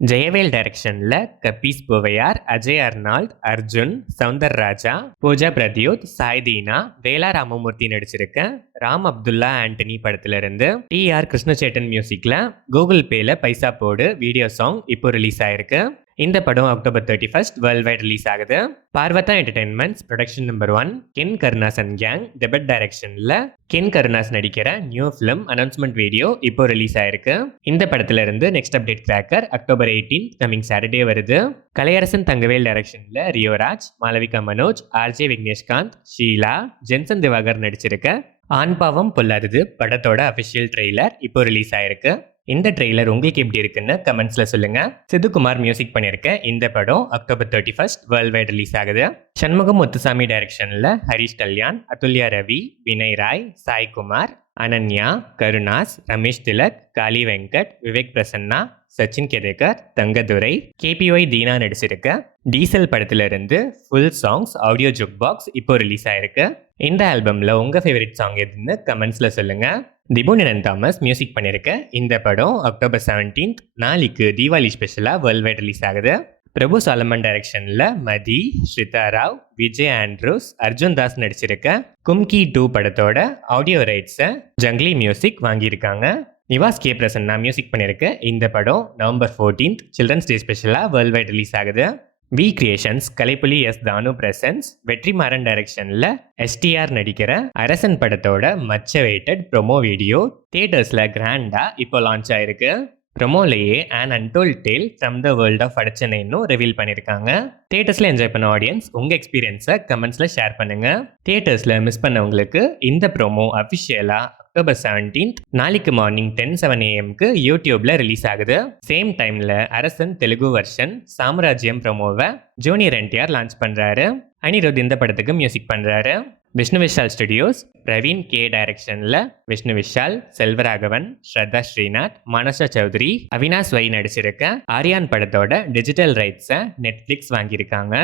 ஜெயவேல் டைரக்ஷன்ல guppies Poovaiyar, Ajay Arnold, Arjun, Soundararaja, Pooja Pradyot, சாய்தீனா, வேலா ராமமூர்த்தி நடிச்சிருக்க ராம் அப்துல்லா ஆண்டனி படத்துல இருந்து டி.ஆர். கிருஷ்ணச்சேட்டன் மியூசிக்ல கூகுள் பேல பைசா போடு வீடியோ சாங் இப்போ ரிலீஸ் ஆயிருக்கு. இந்த படம் அக்டோபர் 31 வேர்ல்ட் வைட் ரிலீஸ் ஆகுது. Parvatha entertainments production number 1 Ken Karunas and gang debut டைரக்ஷன்ல கென் கருணாஸ் நடிக்கிற நியூ ஃபிலிம் அனௌன்ஸ்மெண்ட் வீடியோ இப்போ ரிலீஸ் ஆயிருக்கு. இந்த படத்துல இருந்து next update cracker October 18 coming Saturday வருது. கலையரசன் தங்கவேல் டைரக்ஷன்ல ரியோராஜ், மாளவிகா மனோஜ், ஆர்ஜே விக்னேஷ்காந்த், ஷீலா, ஜென்சன் திவாகர் நடிச்சிருக்க ஆண் பாவம் பொல்லாதது படத்தோட அபிஷியல் ட்ரெய்லர் இப்போ ரிலீஸ் ஆயிருக்கு. இந்த ட்ரெய்லர் உங்களுக்கு எப்படி இருக்குன்னு கமெண்ட்ஸ்ல சொல்லுங்க. சிதுகுமார் மியூசிக் பண்ணியிருக்க இந்த படம் அக்டோபர் 31 வேர்ல்ட் வைட் ரிலீஸ் ஆகுது. சண்முகம் முத்துசாமி டைரக்ஷன்ல ஹரிஷ் கல்யாண், அதுல்யா ரவி, வினய் ராய், சாய்குமார், அனன்யா, கருணாஸ், ரமேஷ் திலக், காளி வெங்கட், விவேக் பிரசன்னா, சச்சின் கெதேகர், தங்கதுரை, கேபிஒய் தீனா நடிச்சிருக்க டீசல் படத்துல இருந்து full songs audio juke box இப்போ ரிலீஸ் ஆயிருக்கு. இந்த ஆல்பம்ல உங்க ஃபேவரட் சாங் எதுன்னு கமெண்ட்ஸ்ல சொல்லுங்க. திபுநிரன் தாமஸ் மியூசிக் பண்ணியிருக்க இந்த படம் அக்டோபர் 17 நாளைக்கு தீபாவளி ஸ்பெஷலா வேர்ல்ட் வைட் ரிலீஸ் ஆகுது. பிரபு சாலமன் டைரக்ஷன்ல மதி, ஸ்ரிதா ராவ், விஜய் ஆண்ட்ரூஸ், அர்ஜுன் தாஸ் நடிச்சிருக்க கும்கி 2 படத்தோட ஆடியோ ரைட்ஸை ஜங்லி மியூசிக் வாங்கியிருக்காங்க. நிவாஸ் கே பிரசன்னா மியூசிக் பண்ணியிருக்க இந்த படம் நவம்பர் 14 சில்ட்ரன்ஸ் டே ஸ்பெஷலா வேர்ல்ட் வைட் ரிலீஸ் ஆகுது. We creations Kalaipuli S Thanu presence Vetrimaaran டைரக்ஷன்ல எஸ்டிஆர் நடிக்கிற அரசன் படத்தோட மச்ச வெயிட்டட் ப்ரொமோ வீடியோ தியேட்டர்ஸ்ல கிராண்டா இப்போ லான்ச் ஆயிருக்கு. ப்ரொமோலையே an untold tale from the world of அடச்சனைன்னு ரிவீல் பண்ணியிருக்காங்க. தியேட்டர்ஸ்ல என்ஜாய் பண்ண ஆடியன்ஸ் உங்க எக்ஸ்பீரியன்ஸை கமெண்ட்ஸ்ல ஷேர் பண்ணுங்க. தியேட்டர்ஸ்ல மிஸ் பண்ணவங்களுக்கு இந்த ப்ரோமோ அஃபிஷியலா அக்டோபர் 17 நாளைக்கு மார்னிங் 10:07 AM யூடியூப்ல ரிலீஸ் ஆகுது. சேம் டைம்ல அரசன் தெலுங்கு வெர்ஷன் சாம்ராஜ்யம் ப்ரோமோவை ஜூனியர் என்டிஆர் லான்ச் பண்றாரு. அனிருத் இந்த படத்துக்கு மியூசிக் பண்றாரு. விஷ்ணு விஷால் ஸ்டுடியோஸ் பிரவீன் கே டைரக்ஷன்ல விஷ்ணு விஷால், செல்வராகவன், ஸ்ரத்தா ஸ்ரீநாத், மனசா சௌத்ரி, அவினாஷ் வை நடிச்சிருக்க ஆரியான் படத்தோட டிஜிட்டல் ரைட்ஸை நெட்ஃபிளிக்ஸ் வாங்கியிருக்காங்க.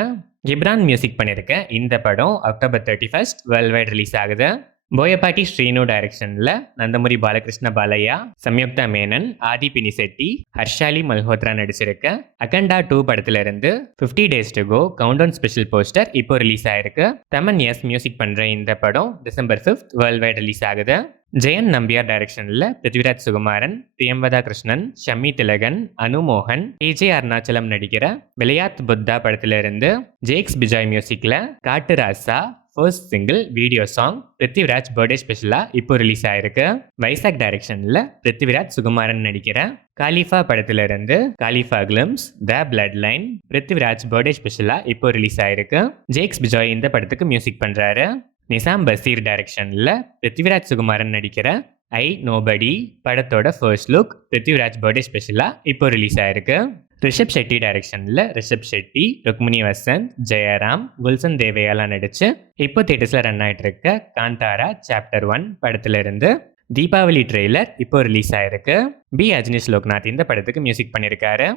கிப்ரான் மியூசிக் பண்ணியிருக்க இந்த படம் அக்டோபர் 31 வேர்ல்ட் வைட் ரிலீஸ் ஆகுது. போயப்பாட்டி ஸ்ரீனு டைரக்ஷன்ல நந்தமுரி பாலகிருஷ்ண பாலையா, சம்யுக்தா மேனன், ஆதி பினிசெட்டி, ஹர்ஷாலி மல்ஹோத்ரா நடிச்சிருக்க அகண்டா 2 படத்துல இருந்து 50 Days to Go countdown special poster இப்போ ரிலீஸ் ஆயிருக்கு. தமன் எஸ் மியூசிக் பண்ற இந்த படம் டிசம்பர் 5 வேர்ல்ட் வைட் ரிலீஸ் ஆகுது. ஜெயன் நம்பியார் டைரக்ஷன்ல பிருத்விராஜ் சுகுமாரன், பிரியம்பதா கிருஷ்ணன், ஷம்மி திலகன், அனுமோகன், டிஜே அருணாச்சலம் நடிக்கிற விளையாத் புத்தா படத்துல இருந்து ஜேக்ஸ் பிஜாய் மியூசிக்ல Kaattu Raasa first single video song Prithviraj birthday ஸ்பெஷலா இப்போ ரிலீஸ் ஆயிருக்கு. வைசாக் டைரக்ஷன்ல பிருத்விராஜ் சுகுமாரன் நடிக்கிற காலிஃபா படத்துல இருந்து Khalifa glimpse the blood line Prithviraj birthday ஸ்பெஷலா இப்போ ரிலீஸ் ஆயிருக்கு. ஜேக்ஸ் பிஜாய் இந்த படத்துக்கு மியூசிக் பண்றாரு. நிசாம் பசீர் டைரக்ஷன்ல பிருத்விராஜ் சுகுமாரன் நடிக்கிற ஐ நோபடி படத்தோட ஃபர்ஸ்ட் லுக் பிருத்விராஜ் பர்த்டே ஸ்பெஷலா இப்போ ரிலீஸ் ஆயிருக்கு. ரிஷப் ஷெட்டி டைரக்ஷன்ல ரிஷப் ஷெட்டி, ருக்மிணி வசந்த், ஜெயராம், குல்சன் தேவையாலா நடிச்சு இப்போ தியேட்டர்ஸ்ல ரன் ஆயிட்டு இருக்க காந்தாரா சாப்டர் 1 படத்துல இருந்து தீபாவளி ட்ரெய்லர் இப்போ ரிலீஸ் ஆயிருக்கு. பி அஜ்னிஷ் லோக்நாத் இந்த படத்துக்கு மியூசிக் பண்ணியிருக்காரு.